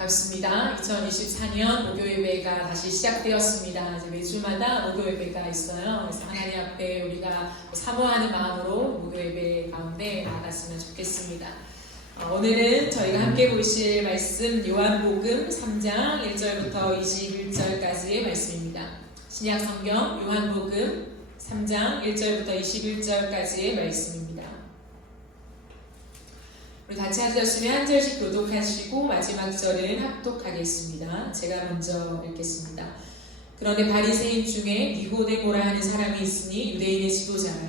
반갑습니다. 2024년 목요예배가 다시 시작되었습니다. 이제 매주마다 목요예배가 있어요. 그래서 하나님 앞에 우리가 사모하는 마음으로 목요예배 가운데 나아갔으면 좋겠습니다. 오늘은 저희가 함께 보실 말씀 요한복음 3장 1절부터 21절까지의 말씀입니다. 신약성경 요한복음 3장 1절부터 21절까지의 말씀입니다. 우리 같이 앉았으면 한 절씩 교독하시고 마지막 절은 합독하겠습니다. 제가 먼저 읽겠습니다. 그런데 바리새인 중에 니고데모라 하는 사람이 있으니 유대인의 지도자라.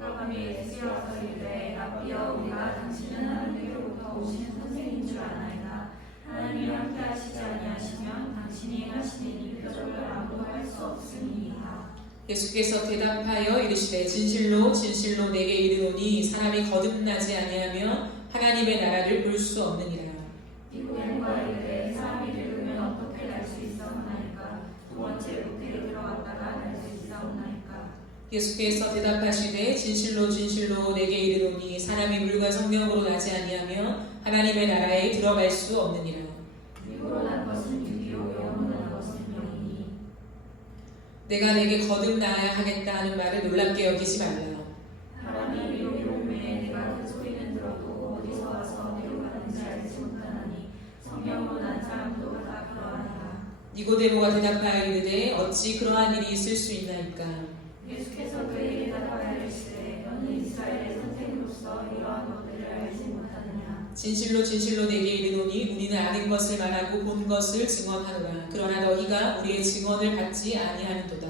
그가 예수께 와서 이르되 라비여 우리가 당신은 하늘로부터 오신 선생인 줄 아나이다. 하나님이 함께 하시지 아니하시면 당신이 하시는 이 표적을 아무도 할 수 없으니이다. 예수께서 대답하여 이르시되 진실로 진실로 내게 이르노니 사람이 거듭나지 아니하면 하나님의 나라를 볼 수 없느니라. 니고데모가 이르되 사람이 늙으면 어떻게 날 수 있사오나이까? 두 번째 옥에 들어갔다가 날 수 있사오나이까? 예수께서 대답하시되 진실로 진실로 내게 이르노니 사람이 물과 성령으로 나지 아니하면 하나님의 나라에 들어갈 수 없느니라. 육으로 난 것은 육이요 영으로 난 것은 영이니. 내가 내게 거듭나야 하겠다 하는 말을 놀랍게 여기지 말라. 바람이 위로 불매 내가 그 소리는 들어도 어디서 와서 어디로 가는지 알지 못하나니 성령으로 난 사람도 다 그러하니라. 니고데모가 대답하여 이르되 어찌 그러한 일이 있을 수 있나이까? 예수께서 그에게 대답하여 이르시되 너는 이스라엘의 선생으로서 이러한 것들을 알지 못하느냐. 진실로 진실로 내게 이르노니 우리는 아는 것을 말하고 본 것을 증언하노라. 그러나 너희가 우리의 증언을 받지 아니하는도다.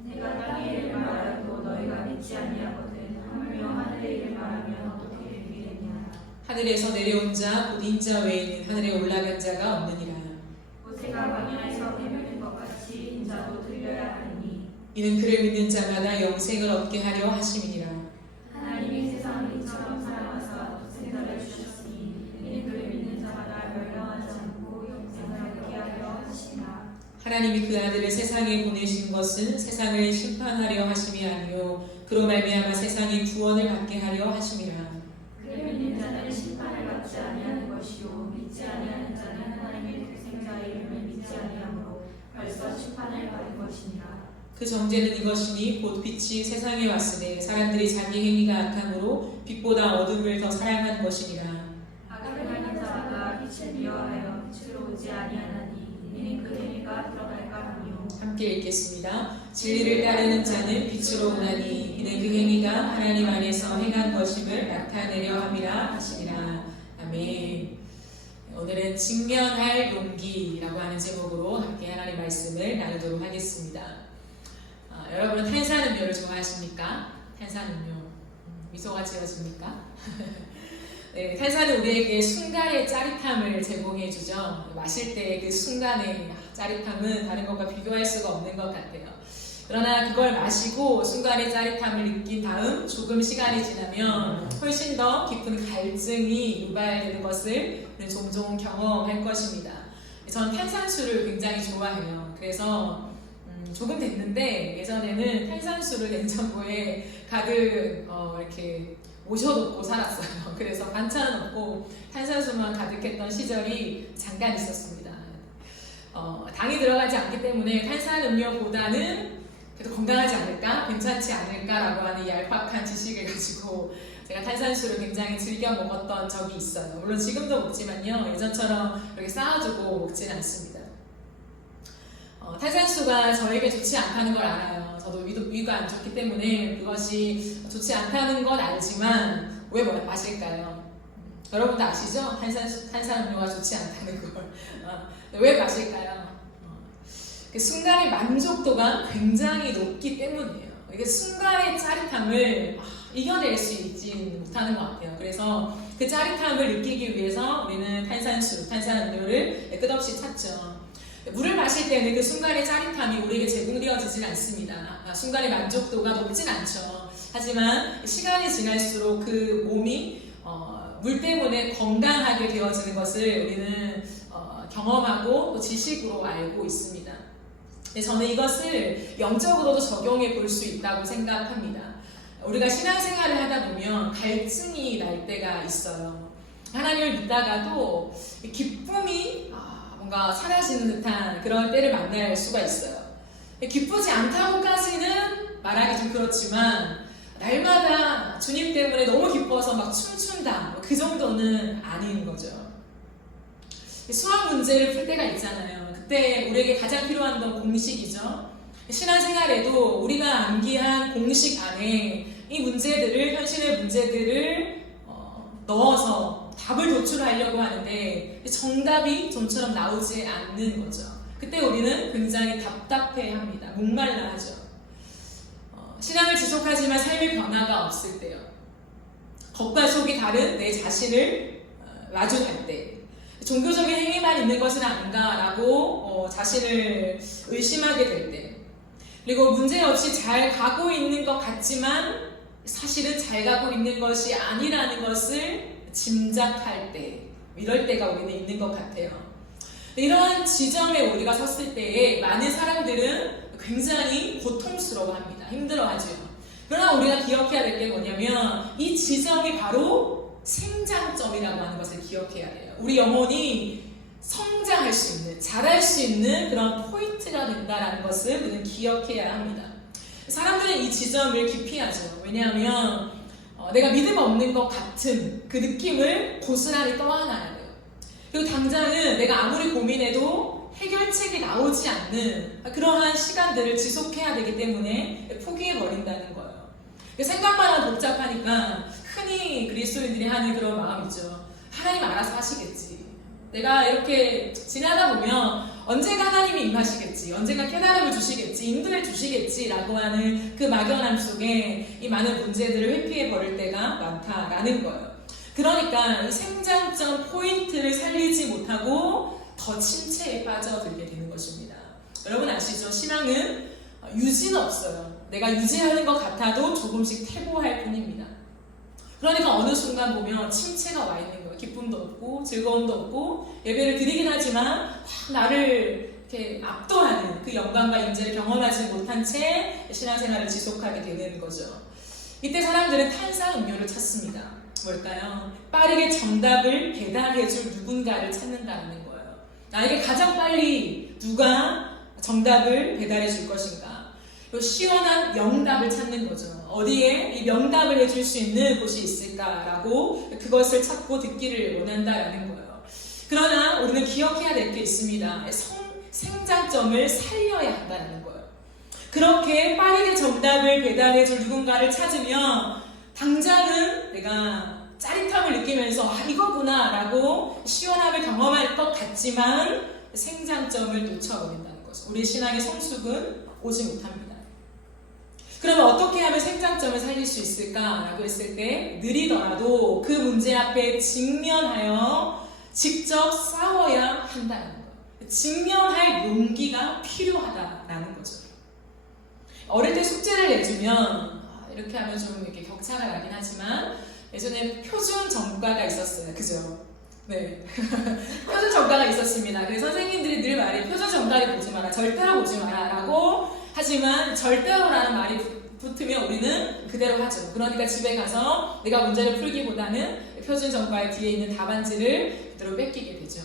내가 땅의 일을 말하여도 너희가 믿지 아니하거든. 하물며 하늘의 일을 말하면 어떻게 믿겠냐. 하늘에서 내려온 자 곧 인자 외에는 하늘에 올라간 자가 없느니라. 모세가 광야에서 헤매는 것 같이 인자도 들려야 하니 이는 그를 믿는 자마다 영생을 얻게 하려 하심이니라. 하나님이 세상을 이처럼 사랑하사 독생자를 주셨으니 이는 그를 믿는 자마다 멸망하지 않고 영생을 얻게 하려 하시니라. 하나님이 그 아들을 세상에 보내신 것은 세상을 심판하려 하심이 아니요 그로 말미암아 세상이 구원을 받게 하려 하심이라. 그를 믿는 자는 심판을 받지 아니하는 것이요 믿지 아니하는 자는 하나님의 독생자의 이름을 믿지 아니하므로 벌써 심판을 받은 것이니라. 그 정죄는 이것이니 곧 빛이 세상에 왔으되 사람들이 자기 행위가 악함으로 빛보다 어둠을 더 사랑한 것이니라. 악을 하는 자마다 빛을 미워하여 빛으로 오지 아니하나니 이는 그 행위가 드러날까 하며. 함께 읽겠습니다. 진리를 따르는 자는 빛으로 오나니 이는 그 행위가 하나님 안에서 행한 것임을 나타내려 함이라 하시니라. 아멘. 오늘은 직면할 용기라고 하는 제목으로 함께 하나님 말씀을 나누도록 하겠습니다. 여러분은 탄산음료를 좋아하십니까? 탄산음료 미소가 지어집니까? 네, 탄산은 우리에게 순간의 짜릿함을 제공해주죠. 마실 때 그 순간의 짜릿함은 다른 것과 비교할 수가 없는 것 같아요. 그러나 그걸 마시고 순간의 짜릿함을 느낀 다음 조금 시간이 지나면 훨씬 더 깊은 갈증이 유발되는 것을 종종 경험할 것입니다. 저는 탄산수를 굉장히 좋아해요. 그래서 조금 됐는데 예전에는 탄산수를 냉장고에 가득 이렇게 모셔놓고 살았어요. 그래서 반찬은 없고 탄산수만 가득했던 시절이 잠깐 있었습니다. 당이 들어가지 않기 때문에 탄산음료보다는 그래도 건강하지 않을까? 괜찮지 않을까라고 하는 얄팍한 지식을 가지고 제가 탄산수를 굉장히 즐겨 먹었던 적이 있어요. 물론 지금도 먹지만요. 예전처럼 이렇게 쌓아두고 먹지는 않습니다. 탄산수가 저에게 좋지 않다는 걸 알아요. 저도 위가 안 좋기 때문에 그것이 좋지 않다는 건 알지만 왜 마실까요? 여러분도 아시죠? 탄산음료가 좋지 않다는 걸. 왜 마실까요? 그 순간의 만족도가 굉장히 높기 때문이에요. 이게 순간의 짜릿함을 이겨낼 수 있지 못하는 것 같아요. 그래서 그 짜릿함을 느끼기 위해서 우리는 탄산음료를 끝없이 찾죠. 물을 마실 때는 그 순간의 짜릿함이 우리에게 제공되어지진 않습니다. 순간의 만족도가 높진 않죠. 하지만 시간이 지날수록 그 몸이 물 때문에 건강하게 되어지는 것을 우리는 경험하고 또 지식으로 알고 있습니다. 저는 이것을 영적으로도 적용해 볼 수 있다고 생각합니다. 우리가 신앙생활을 하다 보면 갈증이 날 때가 있어요. 하나님을 믿다가도 기쁨이 뭔가 사라지는 듯한 그런 때를 만날 수가 있어요. 기쁘지 않다고까지는 말하기 좀 그렇지만 날마다 주님 때문에 너무 기뻐서 막 춤춘다, 그 정도는 아닌 거죠. 수학 문제를 풀 때가 있잖아요. 그때 우리에게 가장 필요한 건 공식이죠. 신앙생활에도 우리가 암기한 공식 안에 이 문제들을, 현실의 문제들을 넣어서 답을 도출하려고 하는데 정답이 좀처럼 나오지 않는 거죠. 그때 우리는 굉장히 답답해합니다. 목말라 하죠. 신앙을 지속하지만 삶의 변화가 없을 때요. 겉과 속이 다른 내 자신을 마주할 때, 종교적인 행위만 있는 것은 아닌가라고 자신을 의심하게 될 때, 그리고 문제없이 잘 가고 있는 것 같지만 사실은 잘 가고 있는 것이 아니라는 것을 짐작할 때, 이럴 때가 우리는 있는 것 같아요. 이러한 지점에 우리가 섰을 때에 많은 사람들은 굉장히 고통스러워합니다. 힘들어하죠. 그러나 우리가 기억해야 될 게 뭐냐면 이 지점이 바로 생장점이라고 하는 것을 기억해야 돼요. 우리 영혼이 성장할 수 있는, 자랄 수 있는 그런 포인트가 된다는 것을 우리는 기억해야 합니다. 사람들은 이 지점을 기피하죠. 왜냐하면 내가 믿음 없는 것 같은 그 느낌을 고스란히 떠안아야 돼요. 그리고 당장은 내가 아무리 고민해도 해결책이 나오지 않는 그러한 시간들을 지속해야 되기 때문에 포기해버린다는 거예요. 생각만 하면 복잡하니까 흔히 그리스도인들이 하는 그런 마음이죠. 하나님 알아서 하시겠지. 내가 이렇게 지나다 보면 언젠가 하나님이 임하시겠지, 언젠가 깨달음을 주시겠지, 인도해 주시겠지라고 하는 그 막연함 속에 이 많은 문제들을 회피해 버릴 때가 많다라는 거예요. 그러니까 이 생장점 포인트를 살리지 못하고 더 침체에 빠져들게 되는 것입니다. 여러분 아시죠? 신앙은 유지는 없어요. 내가 유지하는 것 같아도 조금씩 퇴보할 뿐입니다. 그러니까 어느 순간 보면 침체가 와 있는 거예요. 기쁨도 없고 즐거움도 없고 예배를 드리긴 하지만 나를 이렇게 압도하는 그 영광과 인재를 경험하지 못한 채 신앙생활을 지속하게 되는 거죠. 이때 사람들은 탄산 음료를 찾습니다. 뭘까요? 빠르게 정답을 배달해줄 누군가를 찾는다는 거예요. 나에게 가장 빨리 누가 정답을 배달해줄 것인가? 시원한 명답을 찾는 거죠. 어디에 이 명답을 해줄 수 있는 곳이 있을까라고 그것을 찾고 듣기를 원한다라는 거예요. 그러나 우리는 기억해야 될 게 있습니다. 생장점을 살려야 한다는 거예요. 그렇게 빠르게 정답을 배달해줄 누군가를 찾으면 당장은 내가 짜릿함을 느끼면서 이거구나 라고 시원함을 경험할 것 같지만 생장점을 놓쳐버린다는 거죠. 우리 신앙의 성숙은 오지 못합니다. 그러면 어떻게 하면 생장점을 살릴 수 있을까라고 했을 때 느리더라도 그 문제 앞에 직면하여 직접 싸워야 한다는 거예요. 직면할 용기가 필요하다라는 거죠. 어릴 때 숙제를 내주면 이렇게 하면 좀 이렇게 격차가 나긴 하지만 예전에 표준 전과가 있었어요. 그죠? 네. 표준 전과가 있었습니다. 그래서 선생님들이 늘 말해 표준 전과를 보지 마라, 절대로 보지 마라 라고 하지만 절대로라는 말이 붙으면 우리는 그대로 하죠. 그러니까 집에 가서 내가 문제를 풀기보다는 표준 전과의 뒤에 있는 답안지를 그대로 뺏기게 되죠.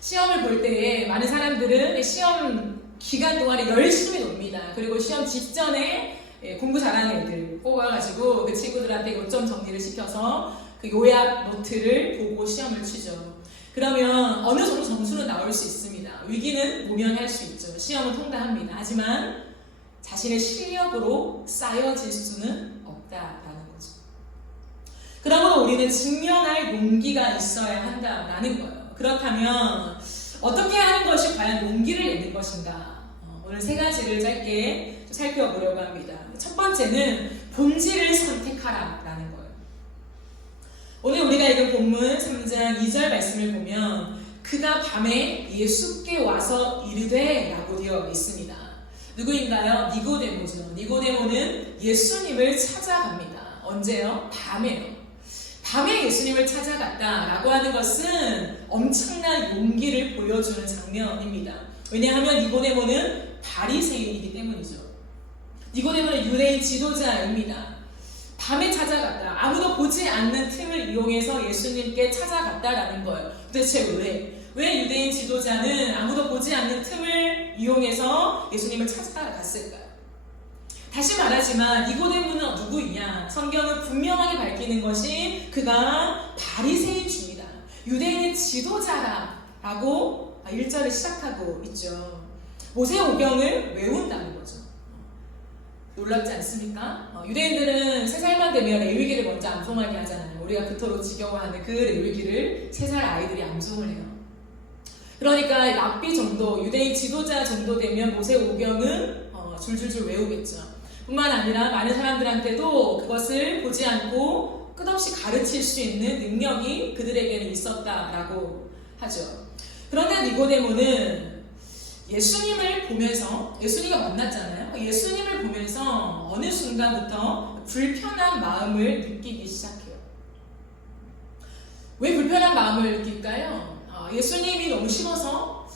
시험을 볼 때에 많은 사람들은 시험 기간 동안에 열심히 놉니다. 그리고 시험 직전에 공부 잘하는 애들 뽑아가지고 그 친구들한테 요점 정리를 시켜서 그 요약 노트를 보고 시험을 치죠. 그러면 어느 정도 점수는 나올 수 있습니다. 위기는 모면할 수 있죠. 시험은 통과합니다. 하지만 자신의 실력으로 쌓여질 수는 없다라는 거죠. 그러므로 우리는 직면할 용기가 있어야 한다라는 거예요. 그렇다면 어떻게 하는 것이 과연 용기를 내는 것인가? 오늘 세 가지를 짧게 살펴보려고 합니다. 첫 번째는 본질을 선택하라라는 거예요. 오늘 우리가 읽은 본문 3장 2절 말씀을 보면 그가 밤에 예수께 와서 이르되 라고 되어 있습니다. 누구인가요? 니고데모죠. 니고데모는 예수님을 찾아갑니다. 언제요? 밤에요. 밤에 예수님을 찾아갔다라고 하는 것은 엄청난 용기를 보여주는 장면입니다. 왜냐하면 니고데모는 바리새인이기 때문이죠. 니고데모는 유대인 지도자입니다. 밤에 찾아갔다. 아무도 보지 않는 틈을 이용해서 예수님께 찾아갔다라는 거예요. 도대체 왜? 왜 유대인 지도자는 아무도 보지 않는 틈을 이용해서 예수님을 찾아갔을까요? 다시 말하지만 니고데모는 누구이냐? 성경은 분명하게 밝히는 것이 그가 바리새인입니다. 유대인의 지도자라고 1절을 시작하고 있죠. 모세오경을 외운다는 거죠. 놀랍지 않습니까? 유대인들은 3살만 되면 레위기를 먼저 암송하게 하잖아요. 우리가 그토록 지겨워하는 그 레위기를 3살 아이들이 암송을 해요. 그러니까 랍비 정도, 유대인 지도자 정도 되면 모세오경은 줄줄줄 외우겠죠. 뿐만 아니라 많은 사람들한테도 그것을 보지 않고 끝없이 가르칠 수 있는 능력이 그들에게는 있었다라고 하죠. 그런데 니고데모는 예수님을 보면서, 예수님과 만났잖아요. 예수님을 보면서 어느 순간부터 불편한 마음을 느끼기 시작해요. 왜 불편한 마음을 느낄까요? 예수님이 너무 싫어서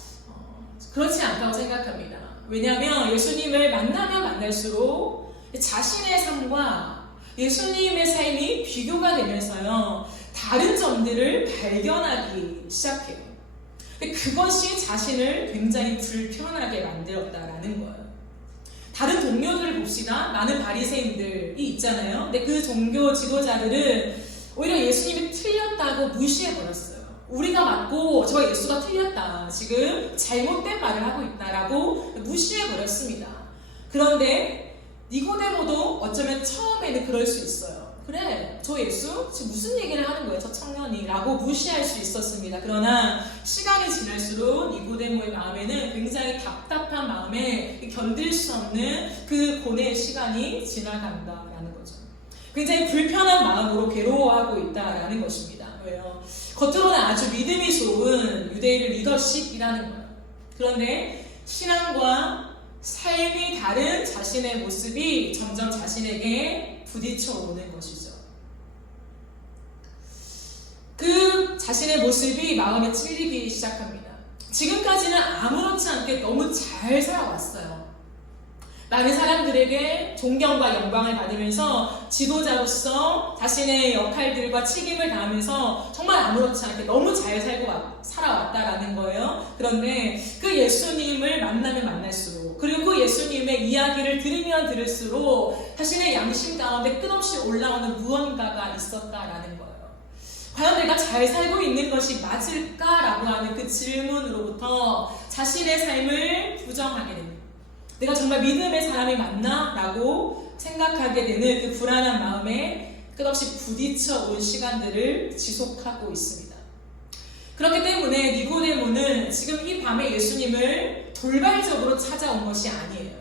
그렇지 않다고 생각합니다. 왜냐하면 예수님을 만나면 만날수록 자신의 삶과 예수님의 삶이 비교가 되면서요, 다른 점들을 발견하기 시작해요. 그것이 자신을 굉장히 불편하게 만들었다라는 거예요. 다른 동료들을 봅시다. 많은 바리새인들이 있잖아요. 근데 그 종교 지도자들은 오히려 예수님이 틀렸다고 무시해버렸어요. 우리가 맞고 저 예수가 틀렸다. 지금 잘못된 말을 하고 있다라고 무시해버렸습니다. 그런데 니고데모도 어쩌면 처음에는 그럴 수 있어요. 그래, 저 예수? 지금 무슨 얘기를 하는 거예요, 저 청년이? 라고 무시할 수 있었습니다. 그러나 시간이 지날수록 니고데모의 마음에는 굉장히 답답한 마음에 견딜 수 없는 그 고뇌의 시간이 지나간다라는 거죠. 굉장히 불편한 마음으로 괴로워하고 있다라는 것입니다. 왜요? 겉으로는 아주 믿음이 좋은 유대인의 리더십이라는 거예요. 그런데 신앙과 삶이 다른 자신의 모습이 점점 자신에게 부딪혀 오는 것이죠. 그 자신의 모습이 마음에 찔리기 시작합니다. 지금까지는 아무렇지 않게 너무 잘 살아왔어요. 많은 사람들에게 존경과 영광을 받으면서 지도자로서 자신의 역할들과 책임을 다하면서 정말 아무렇지 않게 너무 잘 살아왔다라는 거예요. 그런데 그 예수님을 만나면 만날수록, 그리고 그 예수님의 이야기를 들으면 들을수록 자신의 양심 가운데 끝없이 올라오는 무언가가 있었다라는 거예요. 과연 내가 잘 살고 있는 것이 맞을까라고 하는 그 질문으로부터 자신의 삶을 부정하게 됩니다. 내가 정말 믿음의 사람이 맞나? 라고 생각하게 되는 그 불안한 마음에 끝없이 부딪혀 온 시간들을 지속하고 있습니다. 그렇기 때문에 니고데모는 지금 이 밤에 예수님을 돌발적으로 찾아온 것이 아니에요.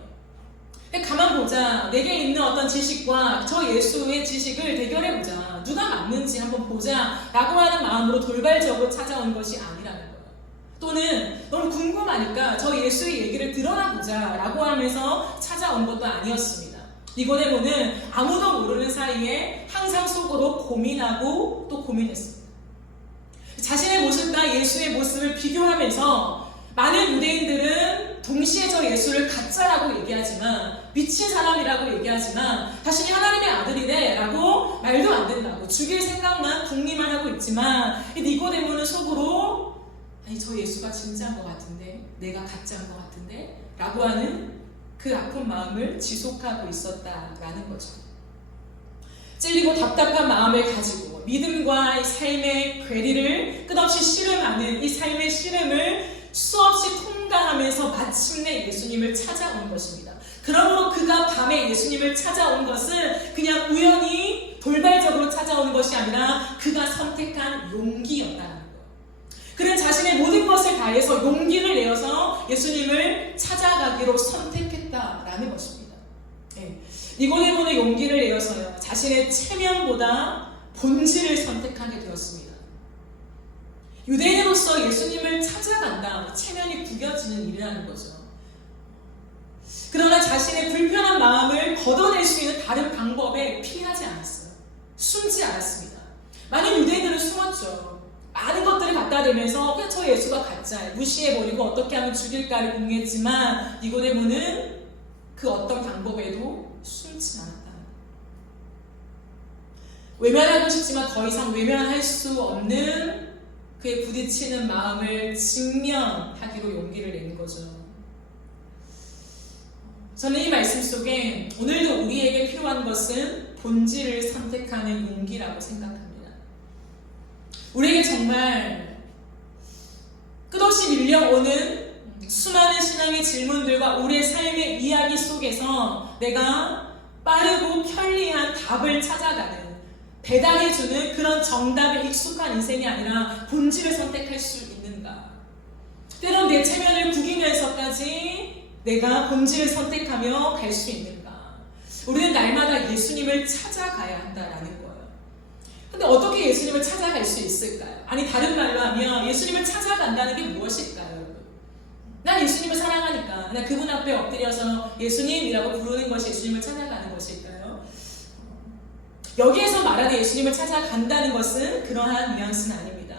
가만 보자. 내게 있는 어떤 지식과 저 예수의 지식을 대결해보자. 누가 맞는지 한번 보자. 라고 하는 마음으로 돌발적으로 찾아온 것이 아니라는 거예요. 또는 너무 궁금하니까 저 예수의 얘기를 들어나보자 라고 하면서 찾아온 것도 아니었습니다. 니고데모는 아무도 모르는 사이에 항상 속으로 고민하고 또 고민했습니다. 자신의 모습과 예수의 모습을 비교하면서 많은 유대인들은 동시에 저 예수를 가짜라고 얘기하지만, 미친 사람이라고 얘기하지만 자신이 하나님의 아들이래 라고 말도 안 된다고 죽일 생각만 궁리만 하고 있지만, 이 니고데모는 속으로 아니 저 예수가 진짜인 것 같은데, 내가 가짜인 것 같은데 라고 하는 그 아픈 마음을 지속하고 있었다라는 거죠. 찔리고 답답한 마음을 가지고 믿음과 삶의 괴리를 끝없이 씨름하는 이 삶의 씨름을 수없이 통과하면서 마침내 예수님을 찾아온 것입니다. 그러므로 그가 밤에 예수님을 찾아온 것은 그냥 우연히 돌발적으로 찾아온 것이 아니라 그가 선택한 용기였다는 거예요. 그는 자신의 모든 것을 다해서 용기를 내어서 예수님을 찾아가기로 선택했다라는 것입니다. 네. 니고데모는 용기를 내어서요, 자신의 체면보다 본질을 선택하게 되었습니다. 유대인으로서 예수님을 찾아간다, 체면이 구겨지는 일이라는 거죠. 그러나 자신의 불편한 마음을 걷어낼 수 있는 다른 방법에 피하지 않았어요. 숨지 않았습니다. 많은 유대인들은 숨었죠. 많은 것들을 갖다 대면서 그냥 저 예수가 가짜예요, 무시해버리고 어떻게 하면 죽일까를 궁리했지만 니고데모는 그 어떤 방법에도 숨지 않았다. 외면하고 싶지만 더 이상 외면할 수 없는 그의 부딪히는 마음을 직면하기로 용기를 낸 거죠. 저는 이 말씀 속에 오늘도 우리에게 필요한 것은 본질을 선택하는 용기라고 생각합니다. 우리에게 정말 끝없이 밀려오는 수많은 신앙의 질문들과 우리의 삶의 이야기 속에서 내가 빠르고 편리한 답을 찾아가는, 배달해주는 그런 정답에 익숙한 인생이 아니라 본질을 선택할 수 있는가? 때론 내 체면을 구기면서까지 내가 본질을 선택하며 갈 수 있는가? 우리는 날마다 예수님을 찾아가야 한다라는 거예요. 근데 어떻게 예수님을 찾아갈 수 있을까요? 아니, 다른 말로 하면 예수님을 찾아간다는 게 무엇일까요, 여러분? 난 예수님을 사랑하니까 난 그분 앞에 엎드려서 예수님이라고 부르는 것이 예수님을 찾아가는 것일까요? 여기에서 말하는 예수님을 찾아간다는 것은 그러한 뉘앙스는 아닙니다.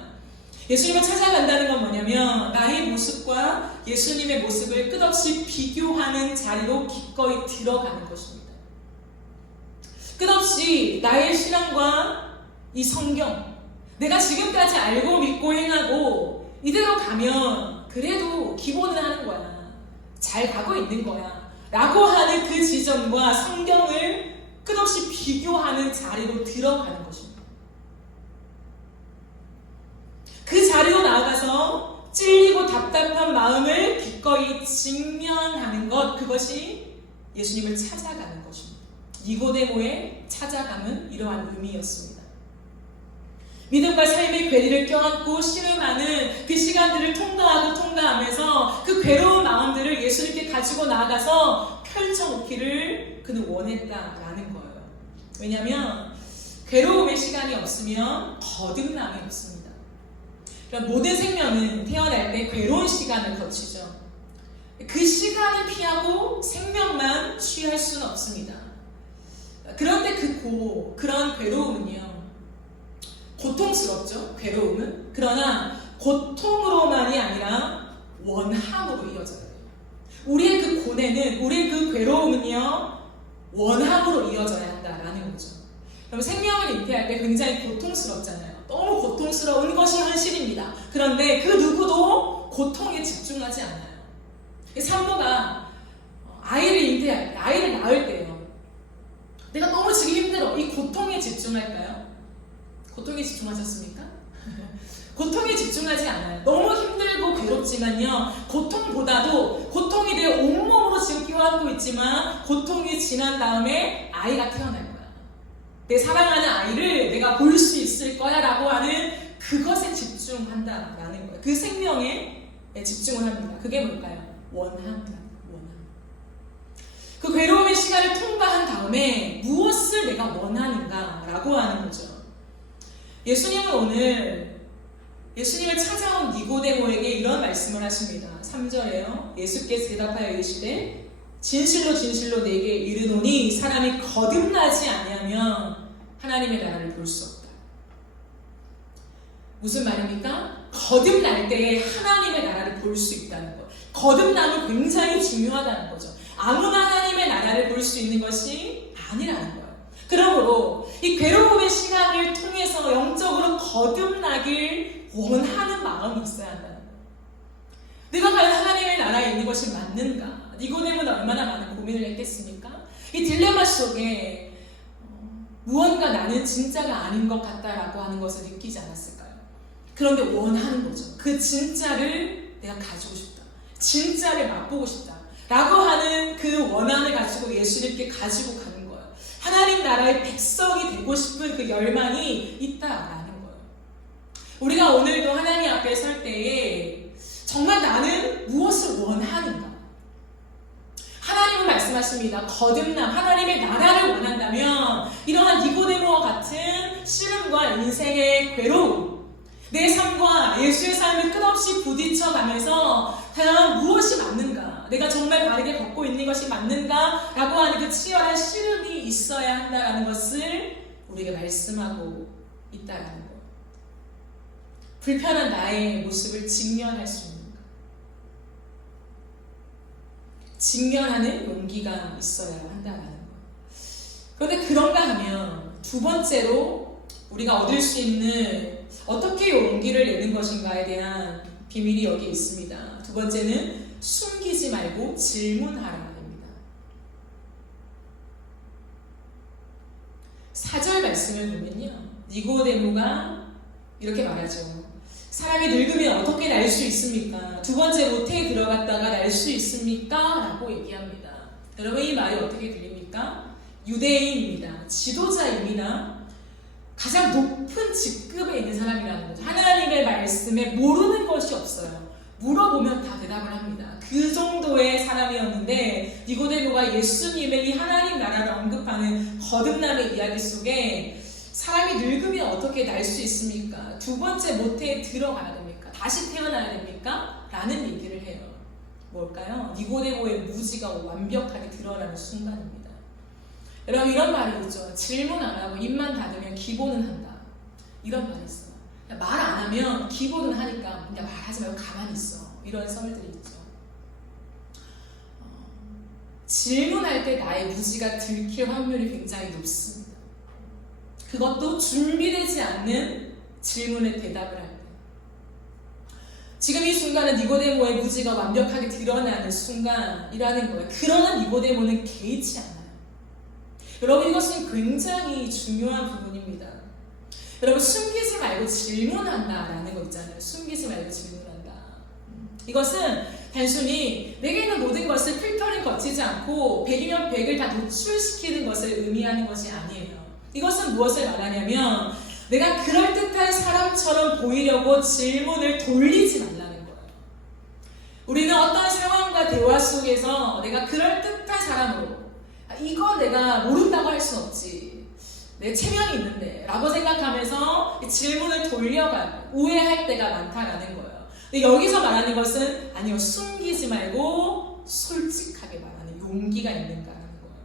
예수님을 찾아간다는 건 뭐냐면 나의 모습과 예수님의 모습을 끝없이 비교하는 자리로 기꺼이 들어가는 것입니다. 끝없이 나의 신앙과 이 성경, 내가 지금까지 알고 믿고 행하고 이대로 가면 그래도 기본은 하는 거야, 잘 가고 있는 거야 라고 하는 그 지점과 성경을 끝없이 비교하는 자리로 들어가는 것입니다. 그 자리로 나아가서 찔리고 답답한 마음을 기꺼이 직면하는 것, 그것이 예수님을 찾아가는 것입니다. 니고데모의 찾아감은 이러한 의미였습니다. 믿음과 삶의 괴리를 껴안고 씨름하는 그 시간들을 통과하면서 그 괴로운 마음들을 예수님께 가지고 나아가서 펼쳐놓기를 그는 원했다라는 거예요. 왜냐하면 괴로움의 시간이 없으면 거듭남이 없습니다. 그러니까 모든 생명은 태어날 때 괴로운 시간을 거치죠. 그 시간을 피하고 생명만 취할 수는 없습니다. 그런데 그런 괴로움은요, 고통스럽죠, 괴로움은. 그러나 고통으로만이 아니라 원함으로 이어져요. 우리의 그 고뇌는, 우리의 그 괴로움은요, 원함으로 이어져야 한다라는 거죠. 그럼 생명을 잉태할 때 굉장히 고통스럽잖아요. 너무 고통스러운 것이 현실입니다. 그런데 그 누구도 고통에 집중하지 않아요. 산모가 아이를 잉태할 때, 아이를 낳을 때요, 내가 너무 지금 힘들어, 이 고통에 집중할까요? 고통에 집중하셨습니까? 고통에 집중하지 않아요. 너무 힘들고 괴롭지만요, 고통보다도 고통이 내 온몸으로 지금 껴안고 있지만 고통이 지난 다음에 아이가 태어날 거야. 내 사랑하는 아이를 내가 볼 수 있을 거야 라고 하는 그것에 집중한다라는 거예요. 그 생명에 집중을 합니다. 그게 뭘까요? 원함이다. 그 괴로움의 시간을 통과한 다음에 무엇을 내가 원하는가 라고 하는 거죠. 예수님은 오늘 예수님을 찾아온 니고데모에게 이런 말씀을 하십니다. 3절에요. 예수께서 대답하여 이르시되 진실로 진실로 내게 이르노니 사람이 거듭나지 아니하면 하나님의 나라를 볼 수 없다. 무슨 말입니까? 거듭날 때에 하나님의 나라를 볼 수 있다는 것. 거듭남은 굉장히 중요하다는 거죠. 아무나 하나님의 나라를 볼 수 있는 것이 아니라는 거예요. 그러므로 이 괴로움의 시간을 통해서 영적으로 거듭나길 원하는 마음이 있어야 한다는 거예요. 내가 과연 하나님의 나라에 있는 것이 맞는가? 니고데모는 얼마나 많은 고민을 했겠습니까? 이 딜레마 속에 무언가 나는 진짜가 아닌 것 같다라고 하는 것을 느끼지 않았을까요? 그런데 원하는 거죠. 그 진짜를 내가 가지고 싶다. 진짜를 맛보고 싶다. 라고 하는 그 원함을 가지고 예수님께 가지고 가는 거예요. 하나님 나라의 백성이 되고 싶은 그 열망이 있다라는 거예요. 우리가 오늘도 하나님 앞에 설 때에 정말 나는 무엇을 원하는가? 하나님은 말씀하십니다. 거듭남, 하나님의 나라를 원한다면 이러한 니고데모와 같은 씨름과 인생의 괴로움, 내 삶과 예수의 삶을 끝없이 부딪혀가면서 과연 무엇이 맞는가? 내가 정말 바르게 걷고 있는 것이 맞는가? 라고 하는 그 치열한 씨름이 있어야 한다는 것을 우리에게 말씀하고 있다는 것. 불편한 나의 모습을 직면할 수 있는가? 직면하는 용기가 있어야 한다는 것. 그런데 그런가 하면 두 번째로 우리가 얻을 수 있는 어떻게 용기를 내는 것인가에 대한 비밀이 여기 있습니다. 두 번째는 숨기지 말고 질문하라입니다. 4절 말씀을 보면요, 니고데모가 이렇게 말하죠. 사람이 늙으면 어떻게 날 수 있습니까? 두 번째 모태에 들어갔다가 날 수 있습니까? 라고 얘기합니다. 여러분, 이 말이 어떻게 들립니까? 유대인입니다. 지도자입니다. 가장 높은 직급에 있는 사람이라는 거죠. 하나님의 말씀에 모르는 것이 없어요. 물어보면 다 대답을 합니다. 그 정도의 사람이었는데 니고데모가 예수님의 이 하나님 나라를 언급하는 거듭남의 이야기 속에 사람이 늙으면 어떻게 날 수 있습니까? 두 번째 모태에 들어가야 됩니까? 다시 태어나야 됩니까? 라는 얘기를 해요. 뭘까요? 니고데모의 무지가 완벽하게 드러나는 순간입니다. 여러분, 이런 말이 있죠. 질문 안 하고 입만 닫으면 기본은 한다. 이런 말이 있어요. 말 안 하면 기본은 하니까 그냥 말하지 말고 가만히 있어. 이런 썰들이 있죠. 질문할 때 나의 무지가 들킬 확률이 굉장히 높습니다. 그것도 준비되지 않는 질문에 대답을 할 때. 지금 이 순간은 니고데모의 무지가 완벽하게 드러나는 순간이라는 거예요. 그러나 니고데모는 개의치 않아요. 여러분, 이것은 굉장히 중요한 부분입니다. 여러분, 숨기지 말고 질문한다라는 거 있잖아요. 숨기지 말고 질문한다. 이것은 단순히 내게 있는 모든 것을 필터링 거치지 않고 100이면 100을 다 노출시키는 것을 의미하는 것이 아니에요. 이것은 무엇을 말하냐면 내가 그럴듯한 사람처럼 보이려고 질문을 돌리지 말라는 거예요. 우리는 어떤 상황과 대화 속에서 내가 그럴듯한 사람으로 이거 내가 모른다고 할 순 없지, 내 체면이 있는데 라고 생각하면서 질문을 돌려가고 오해할 때가 많다라는 거예요. 근데 여기서 말하는 것은 아니요, 숨기지 말고 솔직하게 말하는 용기가 있는가라는 거예요.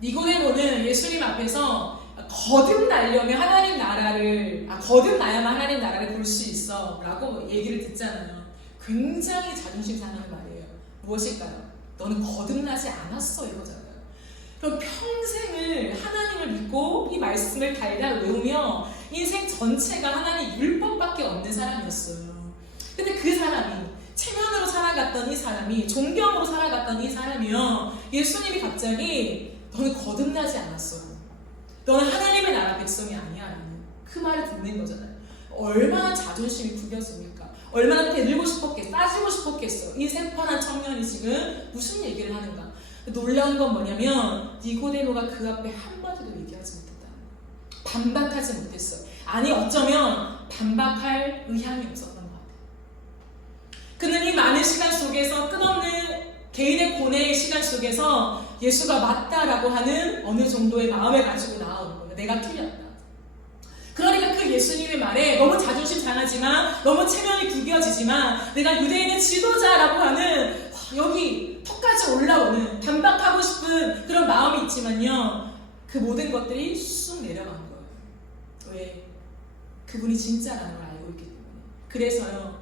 니고데모는 예수님 앞에서 거듭나려면 하나님 나라를 거듭나야만 하나님 나라를 볼 수 있어 라고 얘기를 듣잖아요. 굉장히 자존심 상하는 말이에요. 무엇일까요? 너는 거듭나지 않았어, 이거잖아요. 그럼 평생을 하나님을 믿고 이 말씀을 달달 외우며 인생 전체가 하나님 율법밖에 없는 사람이었어요. 근데 그 사람이, 체면으로 살아갔던 이 사람이, 존경으로 살아갔던 이 사람이요, 예수님이 갑자기 너는 거듭나지 않았어, 너는 하나님의 나라 백성이 아니야 라는 그 말을 듣는 거잖아요. 얼마나 자존심이 구겼습니까? 얼마나 대들고 싶었겠어, 따지고 싶었겠어. 이 새파란 청년이 지금 무슨 얘기를 하는가. 놀라운 건 뭐냐면 니고데모가 그 앞에 한마디도 얘기하지 못했다. 반박하지 못했어. 아니, 어쩌면 반박할 의향이 없었던 것 같아요. 그는 이 많은 시간 속에서 끝없는 개인의 고뇌의 시간 속에서 예수가 맞다라고 하는 어느 정도의 마음을 가지고 나오는 거예요. 내가 틀렸다. 그러니까 그 예수님의 말에 너무 자존심 상하지만, 너무 체면이 구겨지지만, 내가 유대인의 지도자라고 하는 여기 턱까지 올라오는 반박하고 싶은 그런 마음이 있지만요, 그 모든 것들이 쑥 내려간 거예요. 왜? 그분이 진짜라는 걸 알고 있기 때문에. 그래서요,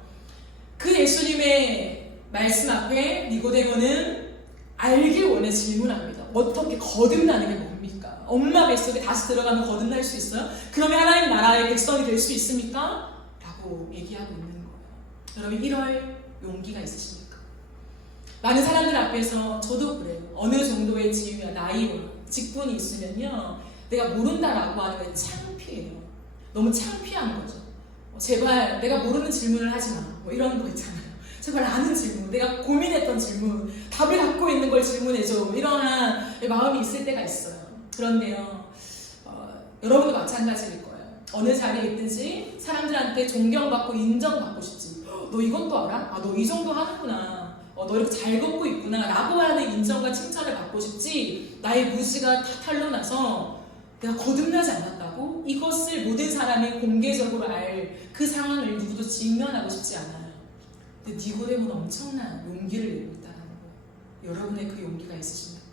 그 예수님의 말씀 앞에 니고데모는 알길 원해 질문합니다. 어떻게 거듭나는 게 뭡니까? 엄마 뱃속에 다시 들어가면 거듭날 수 있어요? 그러면 하나님 나라의 백성이 될 수 있습니까? 라고 얘기하고 있는 거예요. 여러분, 이럴 용기가 있으십니까? 많은 사람들 앞에서, 저도 그래요. 어느 정도의 지위와 나이와 직분이 있으면요, 내가 모른다라고 하는 게 창피해요. 너무 창피한 거죠. 제발 내가 모르는 질문을 하지 마. 뭐 이런 거 있잖아요. 제발 아는 질문, 내가 고민했던 질문, 답을 갖고 있는 걸 질문해줘. 이런 마음이 있을 때가 있어요. 그런데요, 여러분도 마찬가지일 거예요. 어느 자리에 있든지 사람들한테 존경받고 인정받고 싶지. 너 이것도 알아? 너 이 정도 하는구나. 너 이렇게 잘 걷고 있구나. 라고 하는 인정과 칭찬을 받고 싶지. 나의 무지가 다 탄로나서 내가 거듭나지 않았다고? 이것을 모든 사람이 공개적으로 알 그 상황을 누구도 직면하고 싶지 않아요. 근데 니고데모는 엄청난 용기를 내고 있다는 거예요. 여러분의 그 용기가 있으십니까?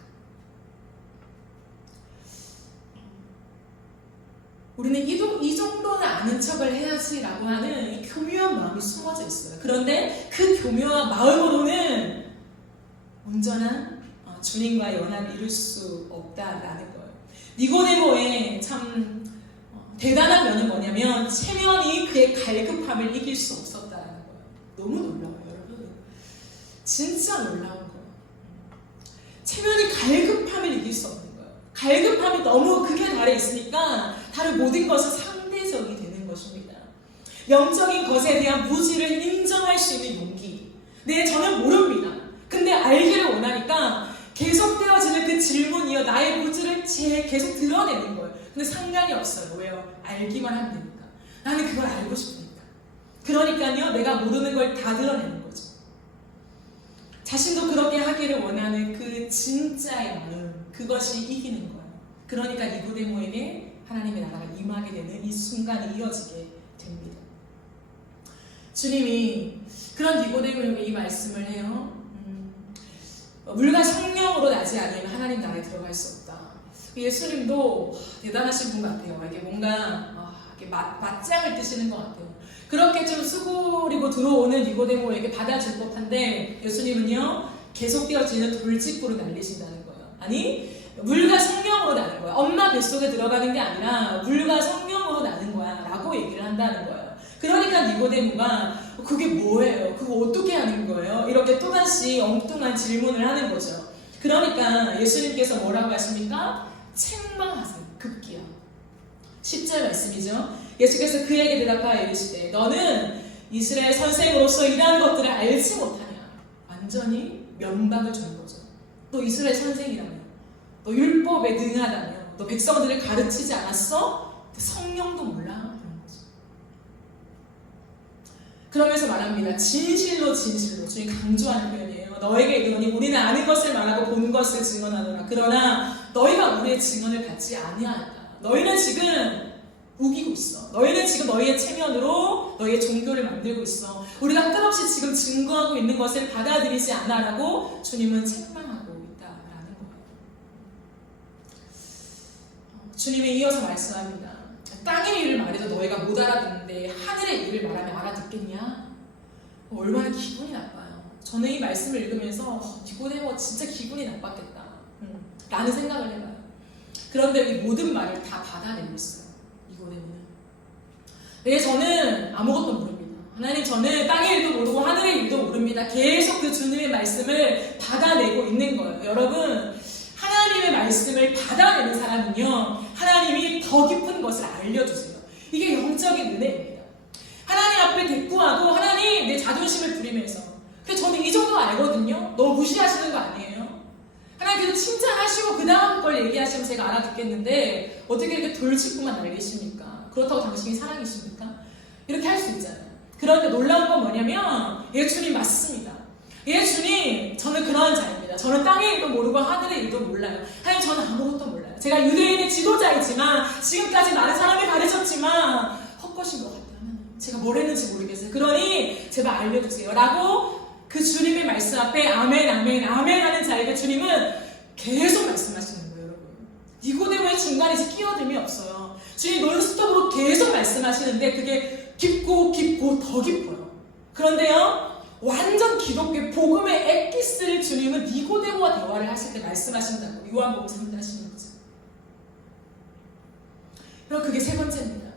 우리는 이 정도는 아는 척을 해야지라고 하는 이 교묘한 마음이 숨어져 있어요. 그런데 그 교묘한 마음으로는 온전한 주님과의 연합을 이룰 수 없다라는 거예요. 니고데모의 참 대단한 면은 뭐냐면 체면이 그의 갈급함을 이길 수 없었다는 거예요. 너무 놀라워요, 여러분. 진짜 놀라운 거예요. 체면이 갈급함을 이길 수 없는 거예요. 갈급함이 너무 극에 달해 있으니까 다른 모든 것은 상대적이 되는 것입니다. 영적인 것에 대한 무지를 인정할 수 있는 용기. 네, 저는 모릅니다. 근데 알기를 원하니까 계속되어지는 그 질문이요, 나의 무지를 계속 드러내는 거예요. 근데 상관이 없어요. 왜요? 알기만 하면 되니까. 나는 그걸 알고 싶으니까. 그러니까요, 내가 모르는 걸 다 드러내는 거죠. 자신도 그렇게 하기를 원하는 그 진짜의 마음, 그것이 이기는 거예요. 그러니까 니고데모에게 하나님의 나라가 임하게 되는 이 순간이 이어지게 됩니다. 주님이 그런 니고데모에게 이 말씀을 해요. 물과 성령으로 나지 않으면 하나님 나라에 들어갈 수 없다. 예수님도 대단하신 분 같아요. 이게 뭔가 이렇게 맞짱을 뜨시는 것 같아요. 그렇게 좀 수고리고 들어오는 니고데모에게 받아줄 법한데 예수님은요, 계속되어지는 돌직구로 날리신다는 거예요. 아니, 물과 성령으로 나는 거야. 엄마 뱃속에 들어가는 게 아니라 물과 성령으로 나는 거야 라고 얘기를 한다는 거예요. 그러니까 니고데모가 그게 뭐예요? 그거 어떻게 하는 거예요? 이렇게 또다시 엉뚱한 질문을 하는 거죠. 그러니까 예수님께서 뭐라고 하십니까? 책망하세요. 급기야. 10절 말씀이죠. 예수께서 그에게 대답하여 이르시되 너는 이스라엘 선생으로서 이러한 것들을 알지 못하냐. 완전히 면박을 주는 거죠. 너 이스라엘 선생이라며, 너 율법에 능하다며, 너 백성들을 가르치지 않았어? 성령도 몰라? 그러면서 말합니다. 진실로 진실로. 주님 강조하는 표현이에요. 너에게 이르노니 우리는 아는 것을 말하고 본 것을 증언하노라. 그러나 너희가 우리의 증언을 받지 아니하였다. 너희는 지금 우기고 있어. 너희는 지금 너희의 체면으로 너희의 종교를 만들고 있어. 우리가 끝없이 지금 증거하고 있는 것을 받아들이지 않아라고 주님은 책망하고 있다라는 거예요. 주님이 이어서 말씀합니다. 땅의 일을 말해도 너희가 못 알아듣는데 하늘의 일을 말하면 알아듣겠냐? 얼마나 기분이 나빠요. 저는 이 말씀을 읽으면서 니고데모 진짜 기분이 나빴겠다 라는 생각을 해봐요. 그런데 이 모든 말을 다 받아내고 있어요. 니고데모는. 네, 저는 아무것도 모릅니다. 하나님, 저는 땅의 일도 모르고 하늘의 일도 모릅니다. 계속 그 주님의 말씀을 받아내고 있는 거예요. 여러분, 하나님의 말씀을 받아내는 사람은요, 하나님이 더 깊은 것을 알려주세요. 이게 영적인 은혜입니다. 하나님 앞에 대꾸하고 하나님 내 자존심을 부리면서, 근데 저는 이 정도 알거든요. 너무 무시하시는 거 아니에요? 하나님 그래도 칭찬하시고 그 다음 걸 얘기하시면 제가 알아듣겠는데 어떻게 이렇게 돌직구만 날리십니까? 그렇다고 당신이 사랑이십니까? 이렇게 할 수 있잖아요. 그런데 놀라운 건 뭐냐면 예, 주님 맞습니다. 예, 주님, 저는 그러한 자입니다. 저는 땅의 일도 모르고 하늘의 일도 몰라요. 하나님, 저는 아무것도 몰라요. 제가 유대인의 지도자이지만 지금까지 많은 사람을 가르쳤지만 헛것인 것 같아요. 제가 뭘 했는지 모르겠어요. 그러니 제발 알려주세요 라고 그 주님의 말씀 앞에 아멘 아멘 아멘 하는 자에게 주님은 계속 말씀하시는 거예요. 여러분, 니고데모의 중간에 끼어듦이 없어요. 주님 논스톱으로 계속 말씀하시는데 그게 깊고 더 깊어요. 그런데요, 완전 기독교 복음의 엑기스를 주님은 니고데모와 대화를 하실 때 말씀하신다고 요한복음 3장 하시는 거죠. 그럼 그게 세 번째입니다.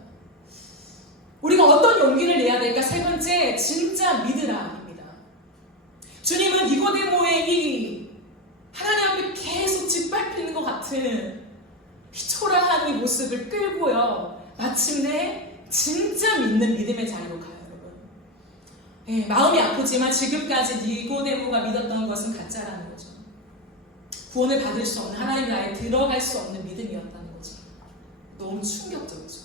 우리가 어떤 용기를 내야 될까? 세 번째, 진짜 믿으라입니다. 주님은 니고데모의 이 하나님 앞에 계속 짓밟히는 것 같은 초라한 이 모습을 끌고요, 마침내 진짜 믿는 믿음의 자리로 가요. 네, 마음이 아프지만 지금까지 니고데모가 믿었던 것은 가짜라는 거죠. 구원을 받을 수 없는, 하나님 나라에 들어갈 수 없는 믿음이었다는 거죠. 너무 충격적이죠.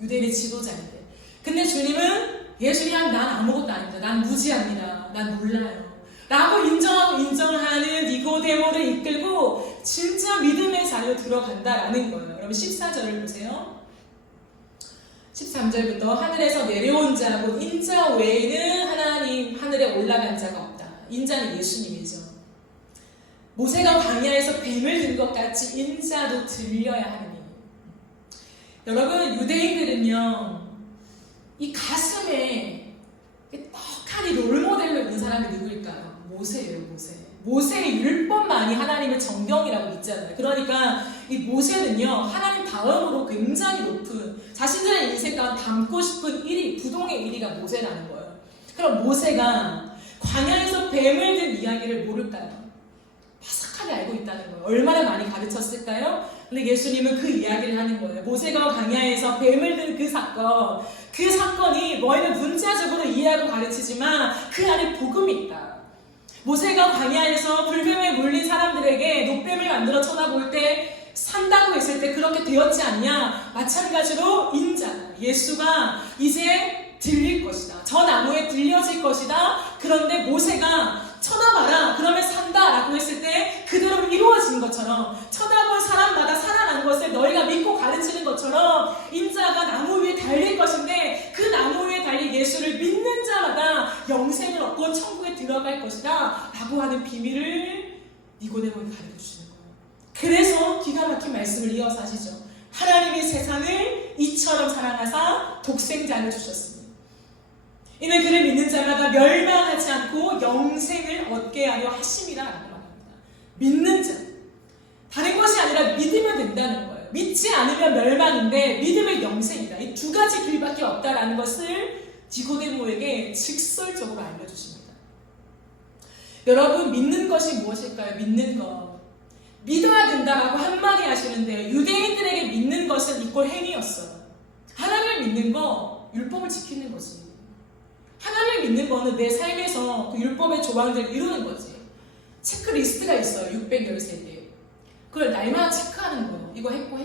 유대인의 지도자인데. 근데 주님은 예수님, 난 아무것도 아닙니다. 난 무지합니다. 난 몰라요. 라고 인정하고 인정하는 니고데모를 이끌고 진짜 믿음의 자리로 들어간다라는 거예요. 여러분 14절을 보세요. 13절부터 하늘에서 내려온 자 곧 인자 외에는 하나님 하늘에 올라간 자가 없다. 인자는 예수님이죠. 모세가 광야에서 뱀을 든 것 같이 인자도 들려야 하느니. 여러분, 유대인들은요, 이 가슴에 떡하니 롤모델로 있는 사람이 누구일까요? 모세예요. 모세의 율법만이 하나님의 정경이라고 믿잖아요. 그러니까 이 모세는요, 하나님 다음으로 굉장히 높은 자신들의 인생 가운데 담고 싶은 1위, 부동의 1위가 모세라는 거예요. 그럼 모세가 광야에서 뱀을 든 이야기를 모를까요? 바삭하게 알고 있다는 거예요. 얼마나 많이 가르쳤을까요? 근데 예수님은 그 이야기를 하는 거예요. 모세가 광야에서 뱀을 든 그 사건이 너희는 문자적으로 이해하고 가르치지만 그 안에 복음이 있다. 모세가 광야에서 불뱀에 물린 사람들에게 노뱀을 만들어 쳐다볼 때 산다고 했을 때 그렇게 되었지 않냐? 마찬가지로 인자, 예수가 이제 들릴 것이다. 저 나무에 들려질 것이다. 그런데 모세가 쳐다봐라. 그러면 산다라고 했을 때 그대로 이루어진 것처럼 쳐다본 사람마다 살아난 것을 너희가 믿고 가르치는 것처럼 인자가 나무 위에 달릴 것인데 그 나무 위에 달린 예수를 믿는 자마다 영생을 얻고 천국에 들어갈 것이다 라고 하는 비밀을 니고데모에게 가르쳐주시는 거예요. 그래서 기가 막힌 말씀을 이어서 하시죠. 하나님이 세상을 이처럼 사랑하사 독생자를 주셨습니다. 이는 그를 믿는 자마다 멸망하지 않고 영생을 얻게 하려 하심이라 라고 말합니다. 믿는 자. 다른 것이 아니라 믿으면 된다는 거예요. 믿지 않으면 멸망인데 믿으면 영생이다. 이 두 가지 길밖에 없다라는 것을 니고데모에게 직설적으로 알려주십니다. 여러분, 믿는 것이 무엇일까요? 믿는 것. 믿어야 된다라고 한마디 하시는데 유대인들에게 믿는 것은 이꼴 행위였어요. 하나님을 믿는 거 율법을 지키는 거지. 하나님을 믿는 거는 내 삶에서 그 율법의 조항들을 이루는 거지. 체크리스트가 있어요. 613개. 그걸 날마다 체크하는 거예요. 이거 했고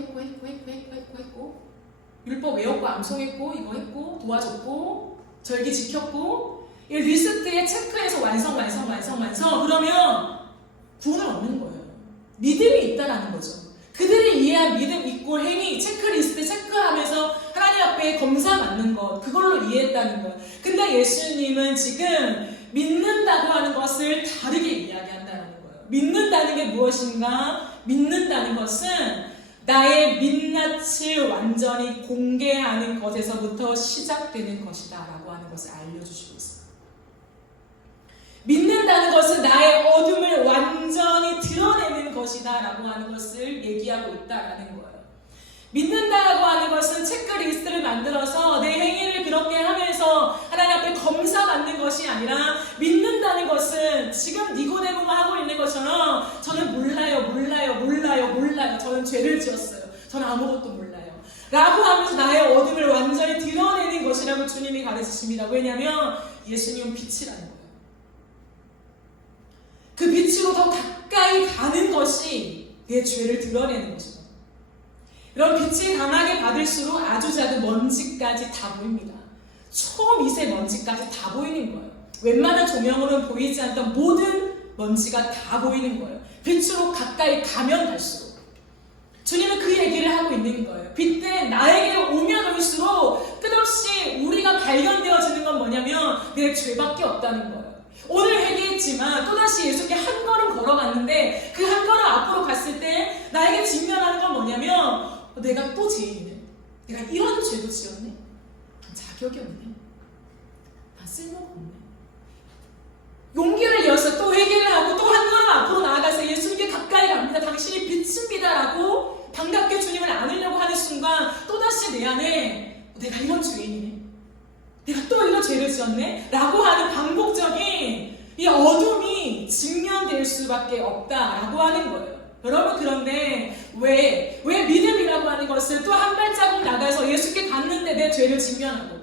율법 외웠고 암송했고 이거 했고 도와줬고 절기 지켰고 이 리스트에 체크해서 완성 그러면 구원을 얻는 거예요. 믿음이 있다라는 거죠. 그들이 이해한 믿음 있고 행위 체크리스트 체크하면서 하나님 앞에 검사 받는 것 그걸로 이해했다는 것. 근데 예수님은 지금 믿는다고 하는 것을 다르게 이야기한다는 거예요. 믿는다는 게 무엇인가? 믿는다는 것은 나의 민낯을 완전히 공개하는 것에서부터 시작되는 것이다 라고 하는 것을 알려주시고 있습니다. 믿는다는 것은 나의 어둠을 완전히 드러내는 것이다 라고 하는 것을 얘기하고 있다라는 거예요. 믿는다라고 하는 것은 체크리스트를 만들어서 내 행위를 그렇게 하면서 하나님 앞에 검사받는 것이 아니라 믿는다는 것은 지금 니고데모가 하고 있는 것처럼 저는 몰라요. 저는 죄를 지었어요. 저는 아무것도 몰라요. 라고 하면서 나의 어둠을 완전히 드러내는 것이라고 주님이 가르치십니다. 왜냐하면 예수님은 빛이라는 거예요. 그 빛으로 더 가까이 가는 것이 내 죄를 드러내는 것입니다. 이런 빛이 강하게 받을수록 아주 작은 먼지까지 다 보입니다. 초미세먼지까지 다 보이는 거예요. 웬만한 조명으로는 보이지 않던 모든 먼지가 다 보이는 거예요. 빛으로 가까이 가면 갈수록. 주님은 그 얘기를 하고 있는 거예요. 빛은 나에게 오면 올수록 끝없이 우리가 발견되어지는 건 뭐냐면 내 죄밖에 없다는 거예요. 오늘 회개했지만 또다시 예수께 한 걸음 걸어갔는데 그 한 걸음 앞으로 갔을 때 나에게 직면하는 건 뭐냐면 내가 또 죄인이네. 내가 이런 죄도 지었네. 자격이 없네. 다 쓸모가 없네. 용기를 내어서 또 회개를 하고 또 한 걸음 앞으로 나아가서 예수님께 가까이 갑니다. 당신이 빛입니다 라고 반갑게 주님을 안으려고 하는 순간 또다시 내 안에 내가 이런 죄인이네. 내가 또 이런 죄를 지었네 라고 하는 반복적인 이 어둠이 직면될 수밖에 없다라고 하는 거예요. 여러분, 그런데 왜 믿음이라고 하는 것을 또 한 발자국 나가서 예수께 갔는데 내 죄를 직면하고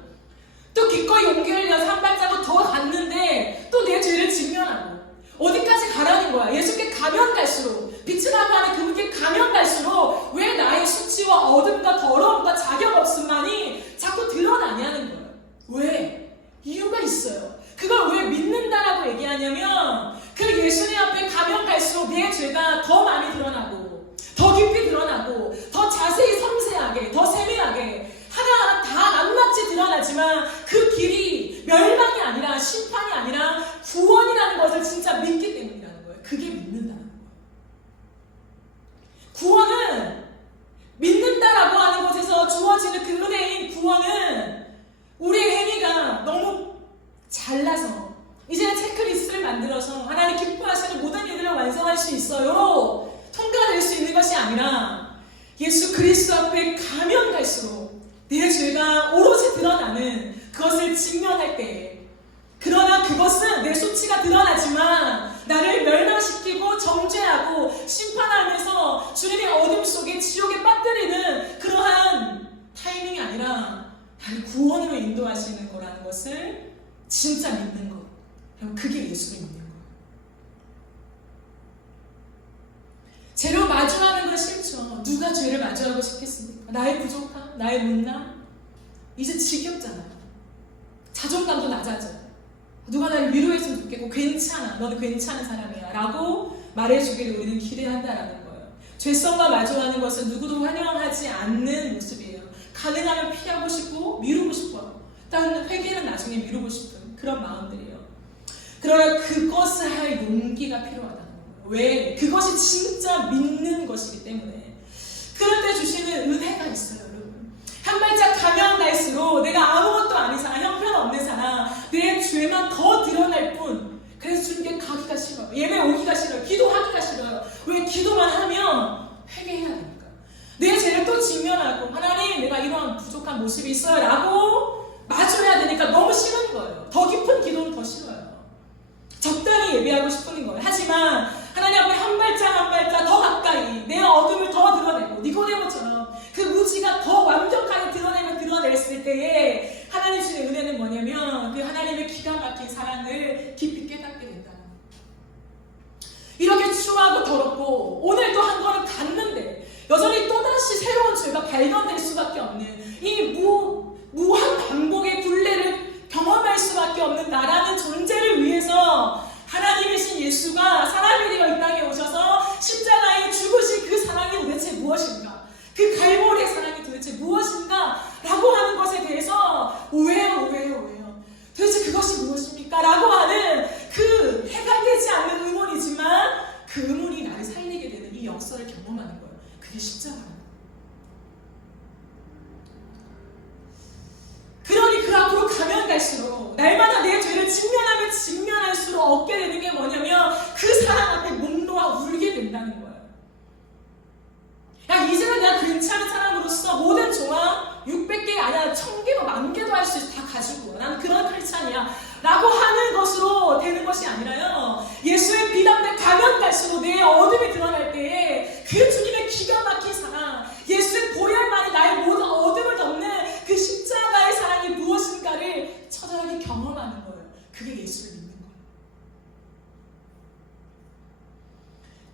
또 기꺼이 용기를 내어서 한 발자국 더 갔는데 또 내 죄를 직면하고 어디까지 가라는 거야. 예수께 가면 갈수록 빛이라고 하는 그분께 가면 갈수록 왜 나의 수치와 어둠과 더러움과 자격 없음만이 자꾸 드러나냐는 거예요. 왜? 이유가 있어요. 그걸 왜 믿는다라고 얘기하냐면 그 예수님 앞에 가면 갈수록 내 죄가 더 많이 드러나고 더 깊이 드러나고 더 자세히 섬세하게 더 세밀하게 하나하나 다 낱낱이 드러나지만 그 길이 멸망이 아니라 심판이 아니라 구원이라는 것을 진짜 믿기 때문이라는 거예요. 그게 믿는다는 거예요. 구원은 믿는다라고 하는 것에서 주어지는 그 은혜인 구원은 우리의 행위가 너무 잘나서 이제는 체크리스트를 만들어서 하나님 기뻐하시는 모든 일을 완성할 수 있어요 통과될 수 있는 것이 아니라 예수 그리스도 앞에 가면 갈수록 내 죄가 오롯이 드러나는 그것을 직면할 때, 그러나 그것은 내 수치가 드러나지만 나를 멸망시키고 정죄하고 심판하면서 주님의 어둠 속에 지옥에 빠뜨리는 그러한 타이밍이 아니라 나를 구원으로 인도하시는 거라는 것을 진짜 믿는 것. 그게 예수를 믿는 거예요. 죄로 마주하는 건 싫죠. 누가 죄를 마주하고 싶겠습니까? 나의 부족함, 나의 못남. 이제 지겹잖아요. 자존감도 낮아져요. 누가 나를 위로했으면 좋겠고 괜찮아, 너는 괜찮은 사람이야 라고 말해주기를 우리는 기대한다라는 거예요. 죄성과 마주하는 것은 누구도 환영하지 않는 모습이에요. 가능하면 피하고 싶고 미루고 싶어요. 일단 회개는 나중에 미루고 싶은 그런 마음들이에요. 그러나 그것을 할 용기가 필요하다는 거예요. 왜? 그것이 진짜 믿는 것이기 때문에. 그런데 주시는 은혜가 있어요, 여러분. 한 발짝 가면 갈수록 내가 아무것도 아닌 사람, 형편없는 사람, 내 죄만 더 드러날 뿐. 그래서 주님께 가기가 싫어요. 예배 오기가 싫어요. 기도하기가 싫어요. 왜? 기도만 하면 회개해야 되니까. 내 죄를 또 직면하고 하나님 내가 이러한 부족한 모습이 있어요 라고 마주해야 되니까 너무 싫은 거예요. 더 깊은 기도는 더 싫어요. 적당히 예배하고 싶은 거예요. 하지만 하나님 앞에 한 발짝 더 가까이 내 어둠을 더 드러내고 니고데모처럼 그 무지가 더 완벽하게 드러냈을 때에 하나님 주신 은혜는 뭐냐면 그 하나님의 기가 막힌 사랑을 깊이 깨닫게 된다는 거예요. 이렇게 추하고 더럽고 오늘도 한 걸음 갔는데 여전히 또다시 새로운 죄가 발견될 수밖에 없는 이 무한 반복의 굴레를 경험할 수밖에 없는 나라는 존재를 위해서 하나님이신 예수가 사람이 되어 이 땅에 오셔서 십자가에 죽으신 그 사랑이 도대체 무엇인가? 그 갈보리의 사랑이 도대체 무엇인가? 라고 하는 것에 대해서 왜요? 도대체 그것이 무엇입니까? 라고 하는 그 해결되지 않는 의문이지만 그 의문이 나를 살리게 되는 이 역사를 경험하는 거예요. 그게 십자가예요. 그러니 그 앞으로 가면 갈수록 날마다 내 죄를 직면하면 직면할수록 얻게 되는 게 뭐냐면 그 사랑 앞에 목 놓아 울게 된다는 거예요. 야, 이제는 내가 괜찮은 사람으로서 모든 종합 600개 아니야 1000개도 10,000개도 할 수 있어. 다 가지고 나는 그런 크리스찬이야 라고 하는 것으로 되는 것이 아니라요. 예수의 빛 앞에 가면 갈수록 내 어둠이 드러날 때에 그 주님의 기가 막힌 사랑, 예수의 보혈만이 나의 모든 어둠을 덮는 그 십자가의 사랑이 무엇인가를 처절하게 경험하는 거예요. 그게 예수를 믿는 거예요.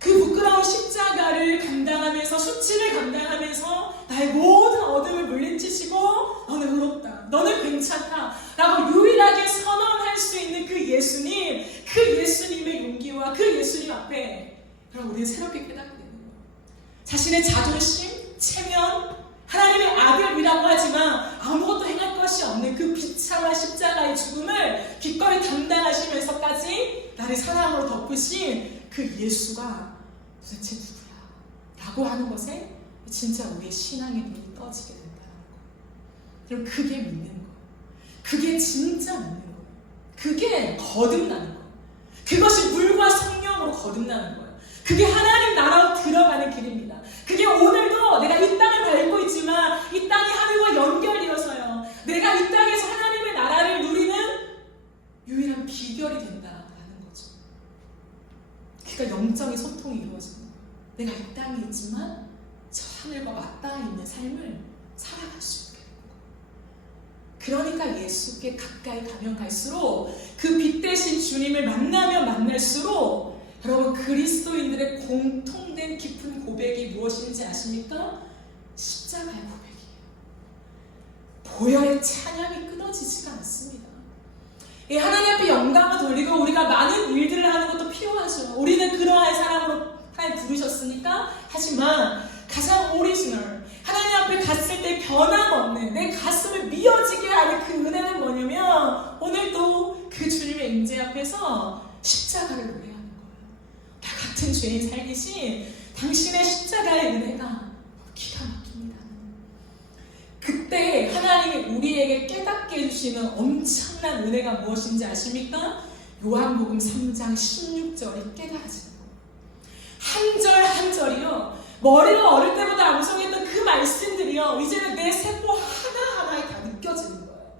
그 부끄러운 십자가를 감당하면서 수치를 감당하면서 나의 모든 어둠을 물리치시고 너는 의롭다, 너는 괜찮다 라고 유일하게 선언할 수 있는 그 예수님, 그 예수님의 용기와 그 예수님 앞에 그럼 우리는 새롭게 깨닫게 되는 거예요. 자신의 자존심, 체면, 하나님의 아들이라고 하지만 아무것도 행할 것이 없는 그 비참한 십자가의 죽음을 기꺼이 감당하시면서까지 나를 사랑으로 덮으신 그 예수가 도대체 누구야? 라고 하는 것에 진짜 우리의 신앙의 눈이 떠지게 된다는 거예요. 그럼 그게 믿는 거예요. 그게 진짜 믿는 거예요. 그게 거듭나는 거예요. 그것이 물과 성령으로 거듭나는 거예요. 그게 하나님 나라로 들어가는 길입니다. 그게 오늘도 내가 이 땅을 밟고 있지만 이 땅이 하늘과 연결되어서요. 내가 이 땅에서 하나님의 나라를 누리는 유일한 비결이 된다라는 거죠. 그러니까 영적인 소통이 이루어지는 거예요. 내가 이 땅에 있지만 저 하늘과 맞닿아 있는 삶을 살아갈 수 있게 되는 거예요. 그러니까 예수께 가까이 가면 갈수록 그 빛 대신 주님을 만나면 만날수록 여러분 그리스도인들의 공통된 깊은 고백이 무엇인지 아십니까? 십자가의 고백이에요. 보혈의 찬양이 끊어지지가 않습니다. 하나님 앞에 영광을 돌리고 우리가 많은 일들을 하는 것도 필요하죠. 우리는 그러한 사람으로 하나님 부르셨으니까. 하지만 가장 오리지널, 하나님 앞에 갔을 때 변함없는 내 가슴을 미어지게 하는 그 은혜는 뭐냐면 오늘도 그 주님의 임재 앞에서 십자가를 노래하는 거예요. 나 같은 죄인 살리신 당신의 십자가의 은혜가 기가 막힙니다. 그때 하나님이 우리에게 깨닫게 해주시는 엄청난 은혜가 무엇인지 아십니까? 요한복음 3장 16절이 깨달아지는 거예요. 한 절 한 절이요. 머리가 어릴 때보다 암송했던 그 말씀들이요. 이제는 내 세포 하나하나에 다 느껴지는 거예요.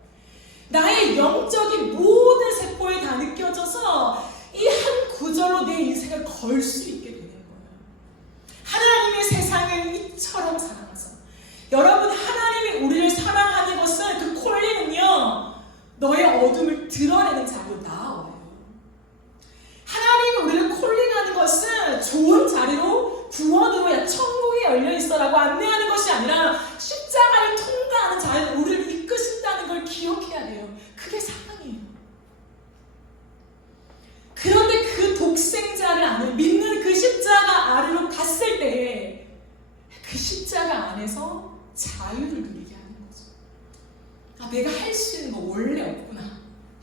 나의 영적인 모든 세포에 다 느껴져서 이 한 구절로 내 인생을 걸 수 있게 되는 거예요. 하나님의 세상을 이처럼 사랑하사. 여러분, 하나님이 우리를 사랑하는 것은 그 콜링은요, 너의 어둠을 드러내는 자리로 나와요. 하나님이 우리를 콜링하는 것은 좋은 자리로 구원으로 야 천국이 열려있어라고 안내하는 것이 아니라 십자가를 통과하는 자리로 우리를 이끄신다는 걸 기억해야 돼요. 그게 사랑이에요. 그런데 그 독생자를 아는, 믿는 그 십자가 아래로 갔을 때 그 십자가 안에서 자유를 누리게 하는 거죠. 아, 내가 할 수 있는 거 원래 없구나.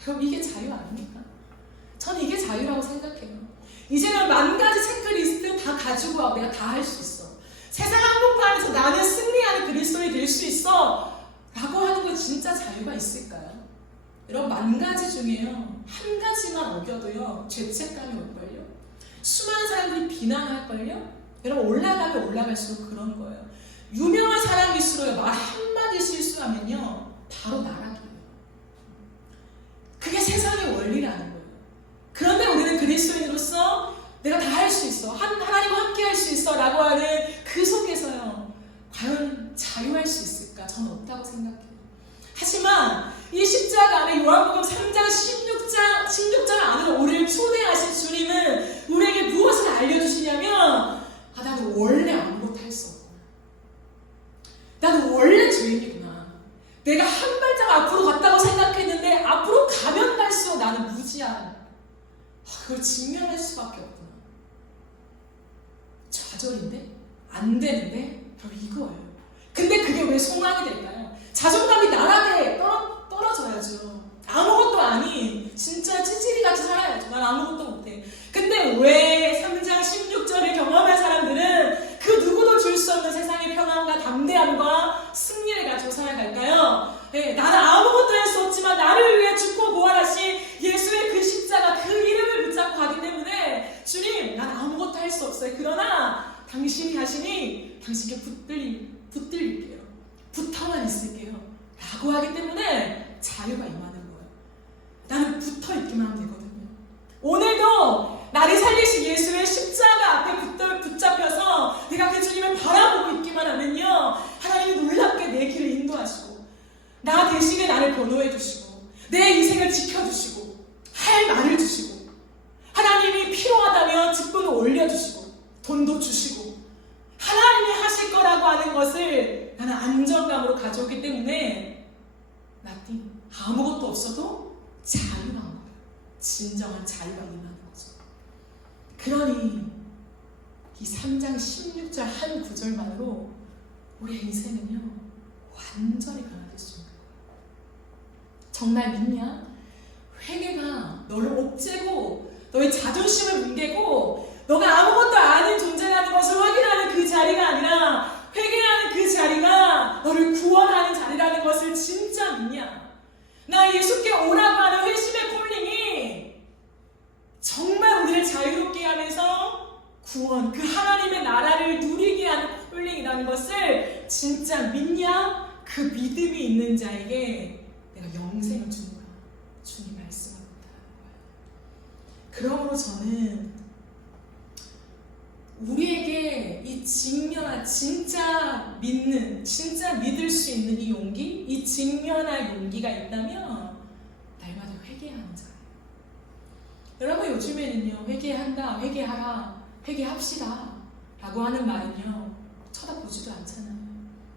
그럼 이게 자유 아닙니까? 저는 이게 자유라고 생각해요. 이제는 만 가지 체크리스트 다 가지고 와. 내가 다 할 수 있어. 세상 한복판에서 나는 승리하는 그리스도인이 될 수 있어 라고 하는 거 진짜 자유가 있을까요? 여러분, 만 가지 중에요, 한 가지만 어겨도요 죄책감이 올걸요? 수많은 사람들이 비난할걸요? 여러분, 올라가면 올라갈수록 그런 거예요. 유명한 사람일수록 말 한마디 실수하면요 바로 나락이에요. 그게 세상의 원리라는 거예요. 그런데 우리는 그리스도인으로서 내가 다 할 수 있어, 하나님과 함께 할 수 있어 라고 하는 그 속에서요 과연 자유할 수 있을까? 저는 없다고 생각해요. 하지만 이 십자가 안에 요한복음 3장 16장 안으로 우리를 초대하신 주님은 우리에게 무엇을 알려주시냐면, 아, 나는 원래 아무것도 할 수 없구나. 나는 원래 죄인이구나. 내가 한 발짝 앞으로 갔다고 생각했는데 앞으로 가면 갈수록 나는 무지한, 그걸 직면할 수밖에 없구나. 좌절인데? 안 되는데? 바로 이거예요. 근데 그게 왜 소망이 될까요? 자존감이 나락에 떨어져야죠. 아무것도 아닌 진짜 찌질이같이 살아야죠. 난 아무것도 못해. 근데 왜 3장 16절을 경험한 사람들은 그 누구도 줄 수 없는 세상의 평안과 담대함과 승리를 가지고 살아갈까요? 네, 나는 아무것도 할 수 없지만 나를 위해 죽고 부활하신 예수의 그 십자가, 그 이름을 붙잡고 가기 때문에, 주님, 난 아무것도 할 수 없어요. 그러나 당신이 하시니 당신께 붙들릴게요. 붙어만 있을게요 라고 하기 때문에 자유가 임하는 거예요. 나는 붙어있기만 하면 되거든요. 오늘도 나를 살리신 예수의 십자가 앞에 붙잡혀서 내가 그 주님을 바라보고 있기만 하면요, 하나님이 놀랍게 내 길을 인도하시고 나 대신에 나를 변호해 주시고 내 인생을 지켜주시고 할 말을 주시고, 하나님이 필요하다면 직분을 올려주시고 돈도 주시고 하나님이 하실 거라고 하는 것을 나는 안정감으로 가져오기 때문에 nothing, 아무것도 없어도 자유한 거예요. 진정한 자유가 임하는 거죠. 그러니 이 3장 16절 한 구절만으로 우리의 인생은요 완전히 변화될 수 있는 거예요. 정말 믿냐? 회개가 너를 옥죄고 너의 자존심을 뭉개고 너가 아무것도 아닌 존재라는 것을 확인하는 그 자리가 아니라 회개하는 그 자리가 너를 구원하는 자리라는 것을 진짜 믿냐? 나 예수께 오라고 하는 회심의 콜링이 정말 우리를 자유롭게 하면서 구원, 그 하나님의 나라를 누리게 하는 콜링이라는 것을 진짜 믿냐? 그 믿음이 있는 자에게 내가 영생을 주는 거야. 주님 말씀합니다. 그러므로 저는 우리에게 이 직면한, 진짜 믿는, 진짜 믿을 수 있는 이 용기, 이 직면할 용기가 있다면 날마다 회개하는 자예요. 여러분, 요즘에는요 회개한다, 회개하라, 회개합시다 라고 하는 말은요 쳐다보지도 않잖아요.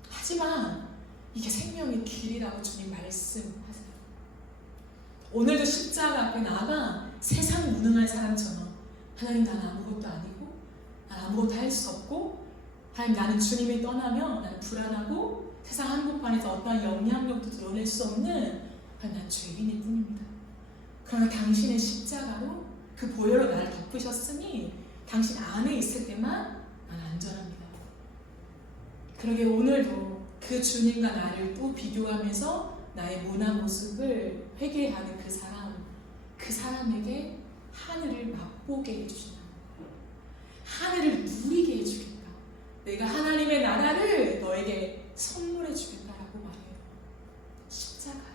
하지만 이게 생명의 길이라고 주님 말씀하세요. 오늘도 십자가 앞에 나아가 세상 무능한 사람처럼, 하나님, 나는 아무것도 아니고 난 아무것도 할 수 없고, 하나님, 나는 주님이 떠나면 난 불안하고 세상 한복판에서 어떠한 영향력도 드러낼 수 없는, 하나님, 난 죄인일 뿐입니다. 그러나 당신의 십자가로 그 보혈로 나를 덮으셨으니 당신 안에 있을 때만 난 안전합니다. 그러게 오늘도 그 주님과 나를 또 비교하면서 나의 모난 모습을 회개하는 그 사람에게 하늘을 맛보게 해주신다. 하늘을 누리게 해주겠다. 내가 하나님의 나라를 너에게 선물해 주겠다라고 말해요. 십자가예요.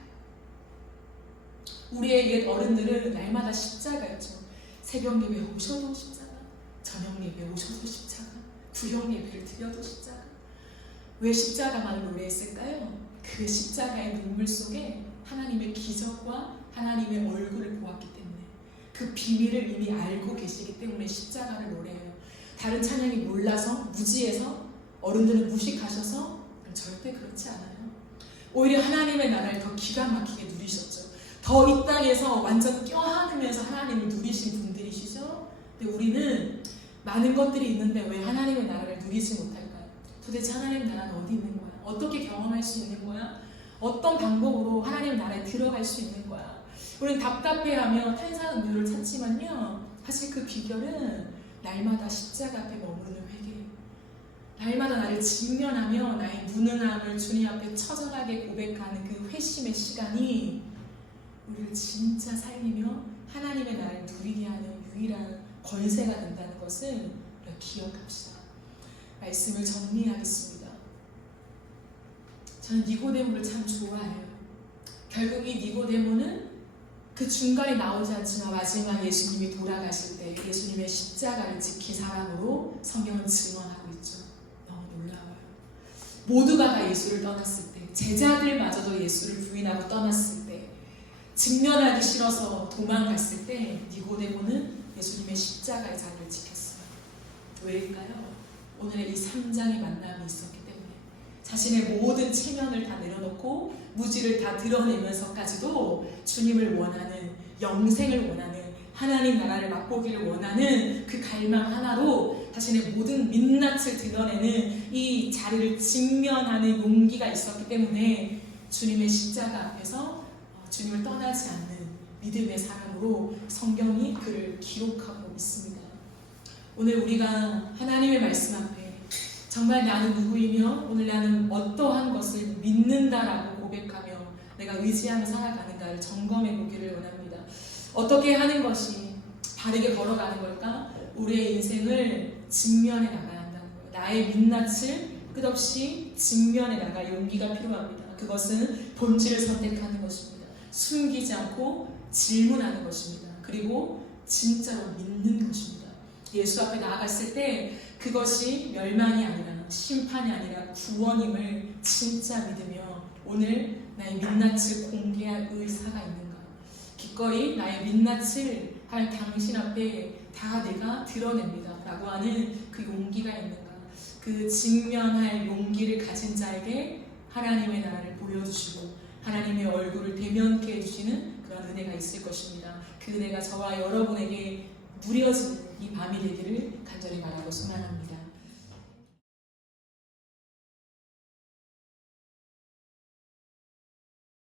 우리의 옛 어른들은 날마다 십자가였죠. 새벽 예배 오셔도 십자가, 저녁 예배 오셔도 십자가, 구역 예배를 드려도 십자가. 왜 십자가만 노래했을까요? 그 십자가의 눈물 속에 하나님의 기적과 하나님의 얼굴을 보았기 때문에, 그 비밀을 이미 알고 계시기 때문에 십자가를 노래해요. 다른 찬양이 몰라서, 무지해서, 어른들은 무식하셔서 절대 그렇지 않아요. 오히려 하나님의 나라를 더 기가 막히게 누리셨죠. 더 이 땅에서 완전 껴안으면서 하나님을 누리신 분들이시죠. 근데 우리는 많은 것들이 있는데 왜 하나님의 나라를 누리지 못할까요? 도대체 하나님의 나라는 어디 있는 거야? 어떻게 경험할 수 있는 거야? 어떤 방법으로 하나님의 나라에 들어갈 수 있는 거야? 우리는 답답해하며 탄산음료를 찾지만요, 사실 그 비결은 날마다 십자가 앞에 머무르는 회개예요. 날마다 나를 직면하며 나의 무능함을 주님 앞에 처절하게 고백하는 그 회심의 시간이 우리를 진짜 살리며 하나님의 나라를 누리게 하는 유일한 권세가 된다는 것을 우리가 기억합시다. 말씀을 정리하겠습니다. 저는 니고데모를 참 좋아해요. 결국 이 니고데모는 그 중간에 나오지 않지만 마지막 예수님이 돌아가실 때 예수님의 십자가를 지킨 사람으로 성경은 증언하고 있죠. 너무 놀라워요. 모두가 다 예수를 떠났을 때, 제자들마저도 예수를 부인하고 떠났을 때, 직면하기 싫어서 도망갔을 때 니고데모는 예수님의 십자가의 자리를 지켰어요. 왜일까요? 오늘의 이 3장의 만남이 있었기 때문에, 자신의 모든 체면을 다 내려놓고 무지를 다 드러내면서까지도 주님을 원하는, 영생을 원하는, 하나님 나라를 맛보기를 원하는 그 갈망 하나로 자신의 모든 민낯을 드러내는 이 자리를 직면하는 용기가 있었기 때문에 주님의 십자가 앞에서 주님을 떠나지 않는 믿음의 사람으로 성경이 그를 기록하고 있습니다. 오늘 우리가 하나님의 말씀 앞에 정말 나는 누구이며 오늘 나는 어떠한 것을 믿는다라고 고백하며 내가 의지하며 살아가는가를 점검해 보기를 원합니다. 어떻게 하는 것이 바르게 걸어가는 걸까? 우리의 인생을 직면해 나가야 한다는 거예요. 나의 민낯을 끝없이 직면해 나갈 용기가 필요합니다. 그것은 본질을 선택하는 것입니다. 숨기지 않고 질문하는 것입니다. 그리고 진짜로 믿는 것입니다. 예수 앞에 나아갔을 때 그것이 멸망이 아니라 심판이 아니라 구원임을 진짜 믿으며 오늘 나의 민낯을 공개할 의사가 있는가? 기꺼이 나의 민낯을 할 당신 앞에 다 내가 드러냅니다 라고 하는 그 용기가 있는가? 그 직면할 용기를 가진 자에게 하나님의 나라를 보여주시고 하나님의 얼굴을 대면케 해주시는 그런 은혜가 있을 것입니다. 그 은혜가 저와 여러분에게 누려지는 이 밤이 되기를 간절히 바라고